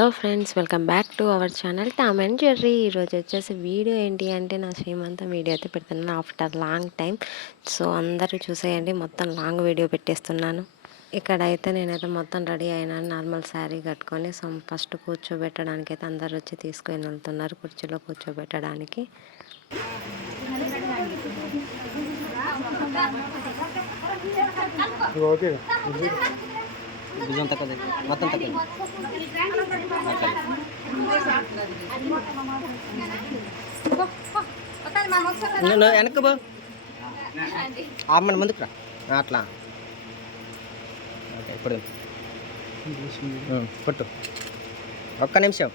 Hello friends, welcome back to our channel Tom and Jerry. ఈరోజు వచ్చేసి video ఏంటి అంటే నా శ్రీమంతం వీడియో అయితే పెడుతున్నాను ఆఫ్టర్ లాంగ్ టైం. సో అందరూ చూసేయండి, మొత్తం లాంగ్ వీడియో పెట్టేస్తున్నాను. ఇక్కడైతే నేనైతే మొత్తం రెడీ అయినాను, నార్మల్ శారీ కట్టుకొని. సో ఫస్ట్ కూర్చోబెట్టడానికి అయితే అందరు వచ్చి తీసుకొని వెళ్తున్నారు, కుర్చీలో కూర్చోబెట్టడానికి. భుజం తక్కువ మొత్తం తక్కువ వెనక్కి బో మన ముందుకు రా అట్లా. ఓకే, ఇప్పుడు పుట్టు ఒక్క నిమిషం,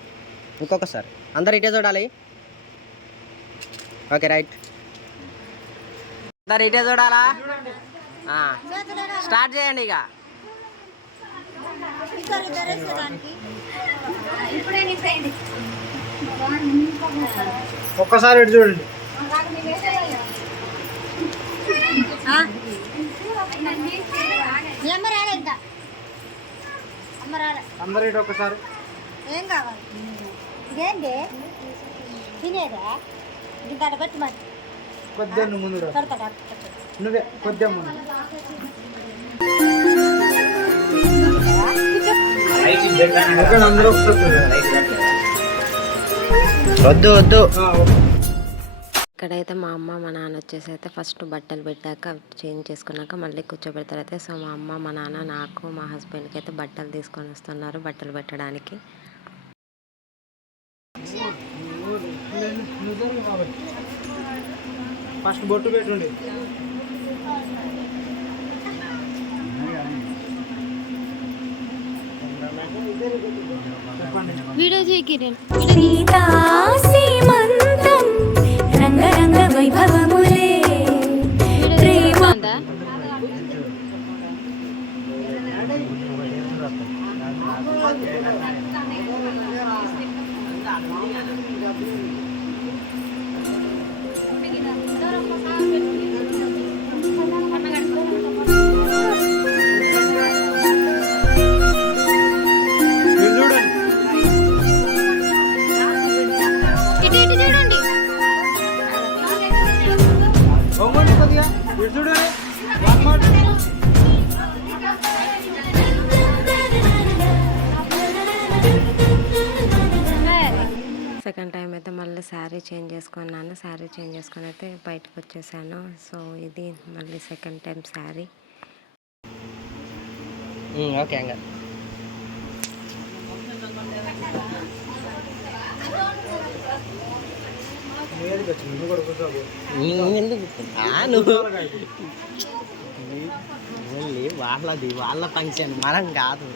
ఇంకొకసారి అందరు ఇటే చూడాలి. ఓకే రైట్, అందరు ఇటే చూడాలా. స్టార్ట్ చేయండి ఇక. ఒక్కసారి ఇటు చూడండి. అందరూ ఇటు ఒక్కసారి. ఏం కావాలి? ఇదేంటి తినేదా? ఇంత పెట్టి మరి కొద్దిగా నువ్వు ముందు పెడతాడా? నువ్వే కొద్దిగా ముందు. అందరూ వద్దు వద్దు. ఇక్కడైతే మా అమ్మ మా నాన్న వచ్చేసి అయితే ఫస్ట్ బట్టలు పెట్టాక చేంజ్ చేసుకున్నాక మళ్ళీ కూర్చోబెడతారు అయితే. సో మా అమ్మ మా నాన్న నాకు మా హస్బెండ్కి అయితే బట్టలు తీసుకొని వస్తున్నారు బట్టలు పెట్టడానికి. ఫస్ట్ బొట్టు పెట్టుండి. వీడియో చేయకిరేన్ సీతా సీమంతం రంగరంగ వైభవములే ప్రేమ. సెకండ్ టైం అయితే మళ్ళీ శారీ చేంజ్ చేసుకున్నాను. శారీ చేంజ్ చేసుకొని అయితే బయటకు వచ్చేసాను. సో ఇది మళ్ళీ సెకండ్ టైం శారీ. ఓకే అంగా నువ్వు వాళ్ళది వాళ్ళ ఫంక్షన్, మనం కాదు.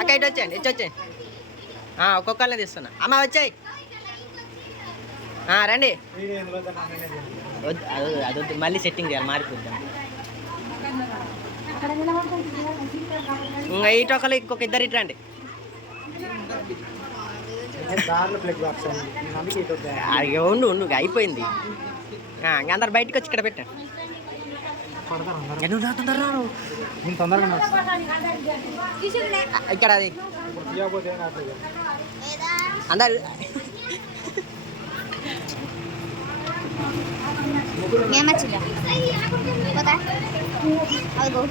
అక్క ఇటు వచ్చేయండి, ఇటు వచ్చేయండి. ఒక్కొక్కరిని తీస్తున్నా. అమ్మ వచ్చాయి, రండి. అదొద్దు, మళ్ళీ సెట్టింగ్ చేయాలి, మారిపోద్దాం. ఇంకా ఇటు ఒకళ్ళు ఇంకొక ఇద్దరు ఇటు రండి. ఉండు ఉండు, అయిపోయింది. ఇంకా అందరు బయటకు వచ్చి ఇక్కడ పెట్టాను. ఇక్కడ అది అందరు ఏమచ్చిలా అదిగో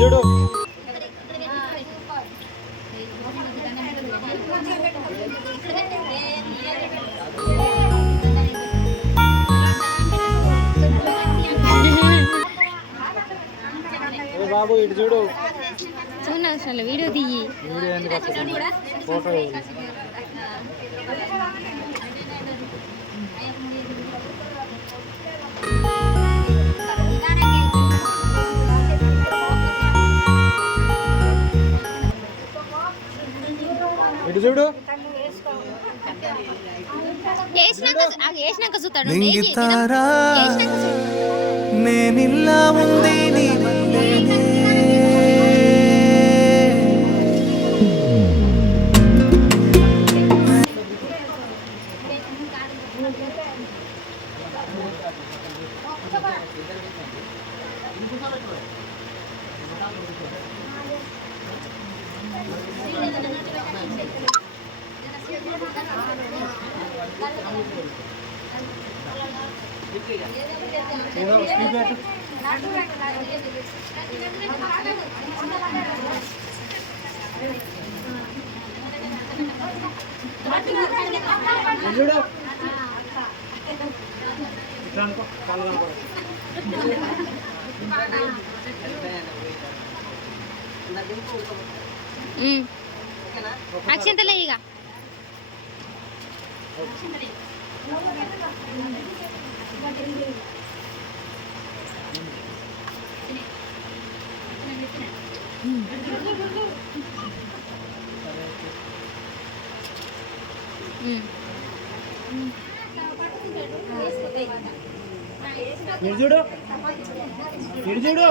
చూడు. బాబు ఇటు చూడు. చూడండి అసలు వీడియో తీయి. వీడియో ఎందుకు ఫోటో. వేసినాక చూస్తాడు మింగితారా నేనిల్లా ఉంది నీ వల్లేనే. చూడు ఇట్లా అనుకో కాళ్ళు కనపడదు. అక్షంతలే ఇక ఇటు చూడు ఇటు చూడు.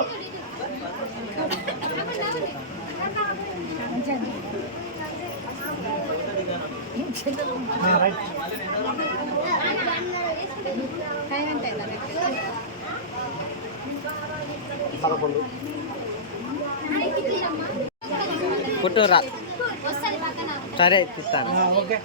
రైట్. పదకొండు. పుట్టూరా సరే ఇస్తాను. ఓకే.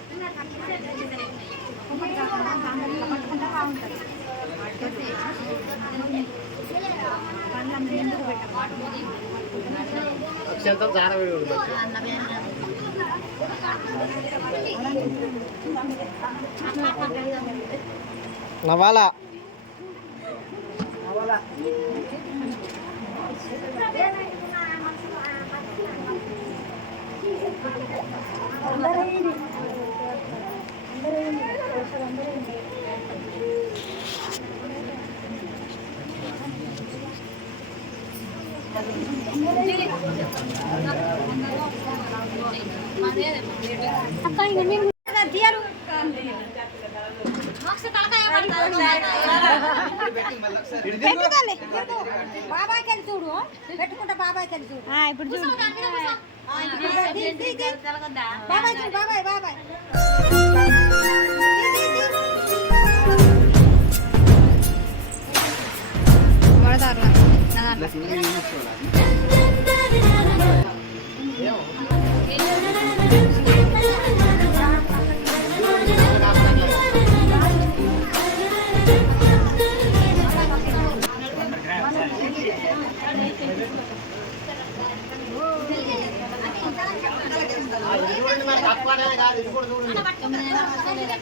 అక్షంతం చాలా వేడి ఉంటుంది. నవాలా బాబాయ్ కలిసి చూడు పెట్టుకుంటా బాబాయ్ కలిసి చూడు ఇప్పుడు చూడు బాబాయ్ చూడు బాబాయ్ బాబాయ్ తక్కువనే కాదు ఇది కూడా చూడండి.